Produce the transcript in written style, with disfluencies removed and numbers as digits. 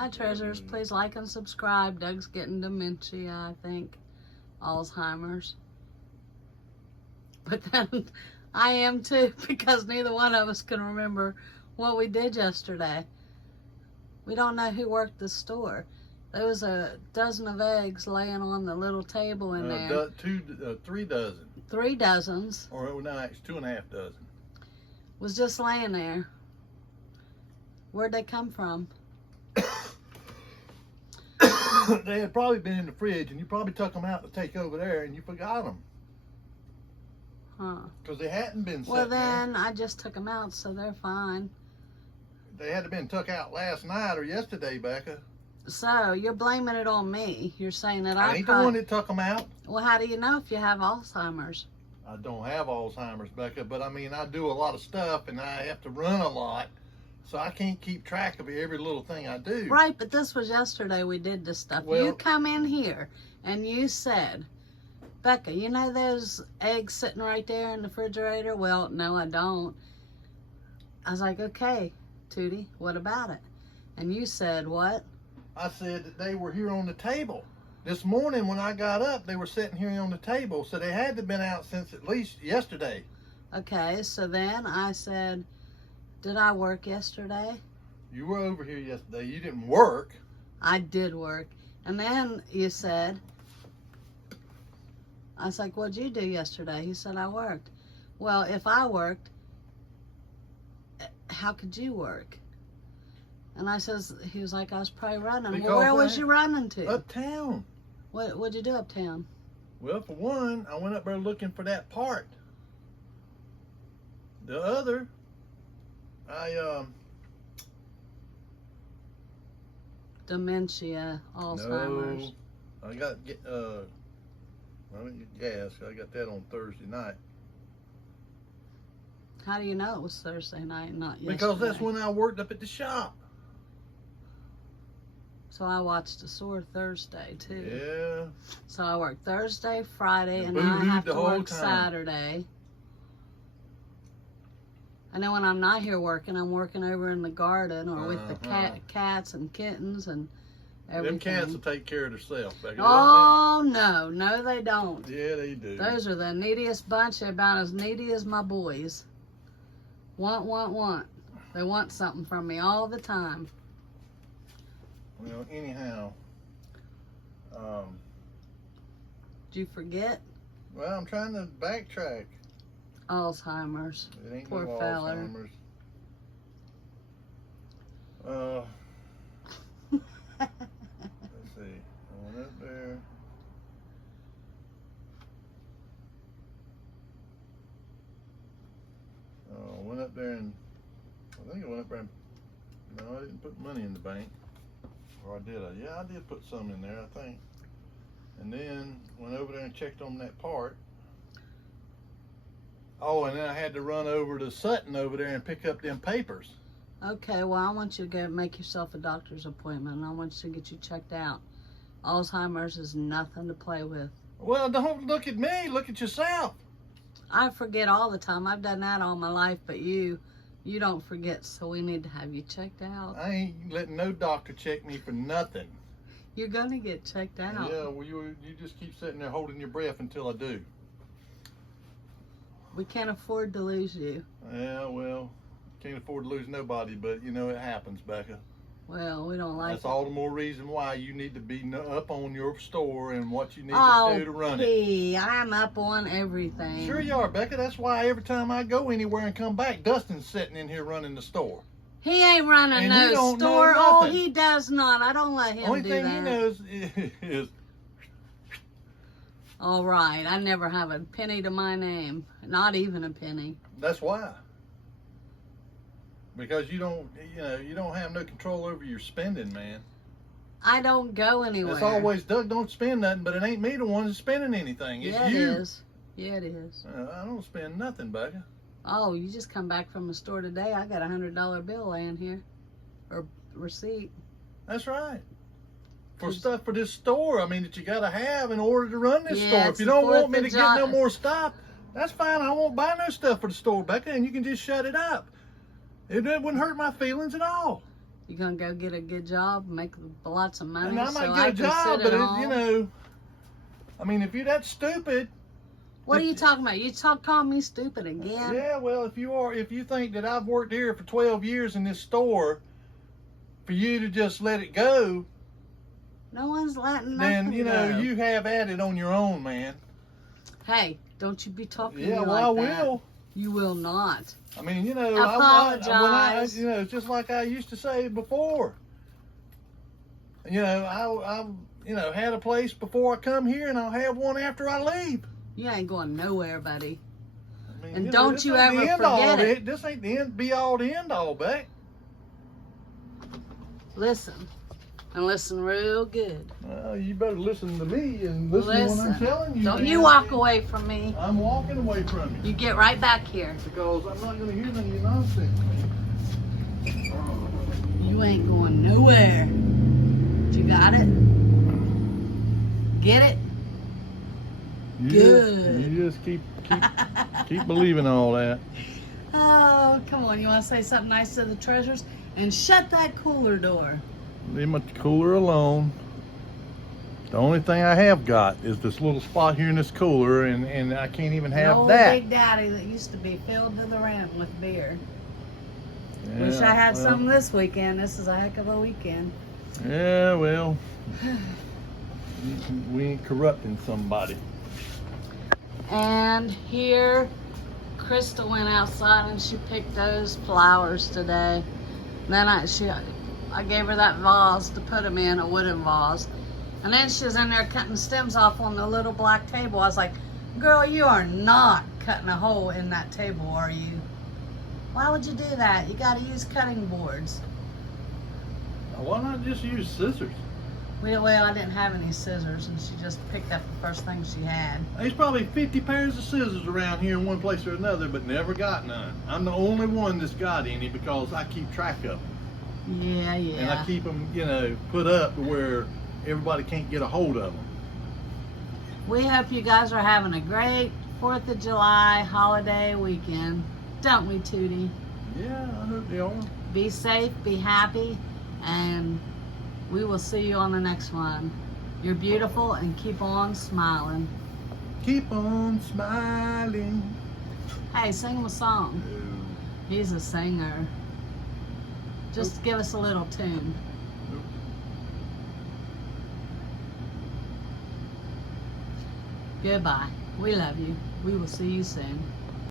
Hi, treasures. Please like and subscribe. Doug's getting dementia, I think. Alzheimer's. But then I am too, because neither one of us can remember what we did yesterday. We don't know who worked the store. There was a dozen of eggs laying on the little table in there. 3 dozen. 3 dozens. Or no, it's 2.5 dozen. Was just laying there. Where'd they come from? They had probably been in the fridge, and you probably took them out to take over there, and you forgot them. Huh. Because they hadn't been Well, sitting then there. I just took them out, so they're fine. They had to been took out last night or yesterday, Becca. So you're blaming it on me. You're saying that I ain't the one that took them out. Well, how do you know if you have Alzheimer's? I don't have Alzheimer's, Becca, but I mean, I do a lot of stuff, and I have to run a lot. So I can't keep track of every little thing I do. Right, but this was yesterday we did this stuff. Well, you come in here and you said, Becca, you know those eggs sitting right there in the refrigerator? Well, no, I don't. I was like, okay, Tootie, what about it? And you said, what? I said that they were here on the table. This morning when I got up, they were sitting here on the table. So they had to have been out since at least yesterday. Okay, so then I said, did I work yesterday? You were over here yesterday. You didn't work. I did work. And then you said, I was like, what'd you do yesterday? He said, I worked. Well, if I worked, how could you work? And I says, he was like, I was probably running. Because well, where was you running to? Uptown. What'd you do uptown? Well, for one, I went up there looking for that part. The other, Dementia, Alzheimer's. No, I got I didn't get gas. I got that on Thursday night. How do you know it was Thursday night, not yesterday? Because that's when I worked up at the shop. So I watched a sore Thursday too. Yeah. So I worked Thursday, Friday, and boo-hooed I have the to whole work time. Saturday. And then when I'm not here working, I'm working over in the garden or with the cats and kittens and everything. Them cats will take care of themselves, Becca. Oh, no, they don't. Yeah, they do. Those are the neediest bunch. They're about as needy as my boys. Want. They want something from me all the time. Well, anyhow. Did you forget? Well, I'm trying to backtrack. Alzheimer's. It ain't Poor no feller. Alzheimer's. Let's see. I went up there. Went up there and I think I went up there and no, I didn't put money in the bank. Or did I? Yeah, I did put some in there, I think. And then went over there and checked on that part. Oh, and then I had to run over to Sutton over there and pick up them papers. Okay, well, I want you to go make yourself a doctor's appointment, and I want you to get you checked out. Alzheimer's is nothing to play with. Well, don't look at me. Look at yourself. I forget all the time. I've done that all my life, but you don't forget, so we need to have you checked out. I ain't letting no doctor check me for nothing. You're going to get checked out. Yeah, well, you just keep sitting there holding your breath until I do. We can't afford to lose you. Yeah, well, can't afford to lose nobody, but, you know, it happens, Becca. Well, we don't like That's it. all the more reason why you need to be up on your store and what you need to do to run it. I'm up on everything. Sure you are, Becca. That's why every time I go anywhere and come back, Dustin's sitting in here running the store. He ain't running And he no don't know store. Oh, nothing. he does not. I don't let him Only do thing that. he knows is All right. I never have a penny to my name. Not even a penny. that's why. Because you don't have no control over your spending, man. I don't go anywhere. It's always, Doug don't spend nothing, but it ain't me the one that's spending anything. It's Yeah, you. it is. Yeah, it is. I don't spend nothing, Becca. Oh, you just come back from the store today. I got a $100 bill laying here. Or receipt. That's right. For stuff for this store, I mean, that you got to have in order to run this store. If you don't want me to get no more stuff, that's fine. I won't buy no stuff for the store, Becca, and you can just shut it up. It wouldn't hurt my feelings at all. You gonna go get a good job, make lots of money, And I so might I get a can job, sit but at it, home? you know, I mean, if you're that stupid. What are you talking about? You calling me stupid again? Yeah, well, if you think that I've worked here for 12 years in this store, for you to just let it go, No one's letting then nothing you know go. you have at it on your own, man. Hey, don't you be talking to Yeah, me well, like I that. will. You will not. I mean, you know, Apologize. you know, it's just like I used to say before. You know, I you know, had a place before I come here, and I'll have one after I leave. You ain't going nowhere, buddy. I mean, And know, don't this you ain't the ever end all forget it. This ain't the end, be all the end all, Beck. Listen. And listen real good. Well, you better listen to me and listen to what I'm telling you. Don't man. you walk away from me. I'm walking away from you. You get right back here. Because I'm not going to hear none of your nonsense, man. You ain't going nowhere. You got it? Get it? Good. You just keep believing all that. Oh, come on. You want to say something nice to the treasures? And shut that cooler door. Leave my cooler alone. The only thing I have got is this little spot here in this cooler, and I can't even have old that. Big Daddy that used to be filled to the rim with beer. Yeah, Wish I had well, some this weekend. This is a heck of a weekend. Yeah, well, we ain't corrupting somebody. And here, Krista went outside and she picked those flowers today. Then I gave her that vase to put them in, a wooden vase. And then she was in there cutting stems off on the little black table. I was like, girl, you are not cutting a hole in that table, are you? Why would you do that? You got to use cutting boards. Why not just use scissors? Well, I didn't have any scissors, and she just picked up the first thing she had. There's probably 50 pairs of scissors around here in one place or another, but never got none. I'm the only one that's got any because I keep track of them. Yeah. And I keep them, you know, put up to where everybody can't get a hold of them. We hope you guys are having a great 4th of July holiday weekend. Don't we, Tootie? Yeah, I hope they are. Be safe, be happy, and we will see you on the next one. You're beautiful, and keep on smiling. Keep on smiling. Hey, sing him a song. He's a singer. Just give us a little tune. Goodbye. We love you. We will see you soon.